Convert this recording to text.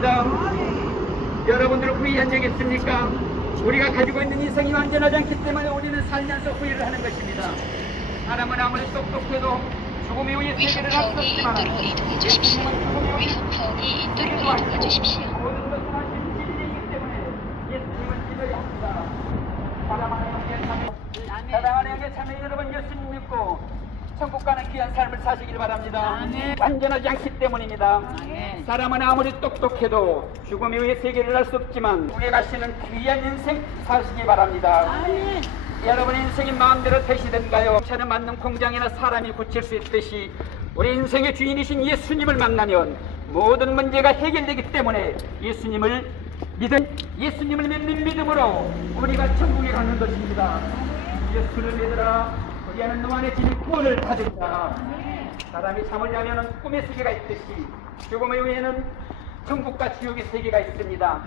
바랍니다. 여러분들 후회한 적 있습니까? 우리가 가지고 있는 인생이 완전하지 않기 때문에 우리는 살면서 후회를 하는 것입니다. 사람은 아무리 똑똑해도 죽음 이후에 세계를 없지만 인도로 이동해 주십시오. 위성파원이 인도로 이동해 주십시오. 모든 것은 하신 진리이기 때문에 예수님을 믿어야 합니다. 사랑 하는 자매, 사랑하는 형제 자매 여러분 예수님 천국 가는 귀한 삶을 사시길 바랍니다. 완전하지 않기 때문입니다. 사람은 아무리 똑똑해도 죽음 이후의 세계를 알 수 없지만 우리 가시는 귀한 인생 사시기 바랍니다. 여러분의 인생이 마음대로 되시든가요? 차는 맞는 공장이나 사람이 고칠 수 있듯이 우리 인생의 주인이신 예수님을 만나면 모든 문제가 해결되기 때문에 예수님을 믿은 예수님을 믿는 믿음으로 우리가 천국에 가는 것입니다. 예수를 믿으라. 우리는 너 안에 지는 구원을 받으리라. 사람이 잠을 자면 꿈의 세계가 있듯이 죽음의 후에는 천국과 지옥의 세계가 있습니다.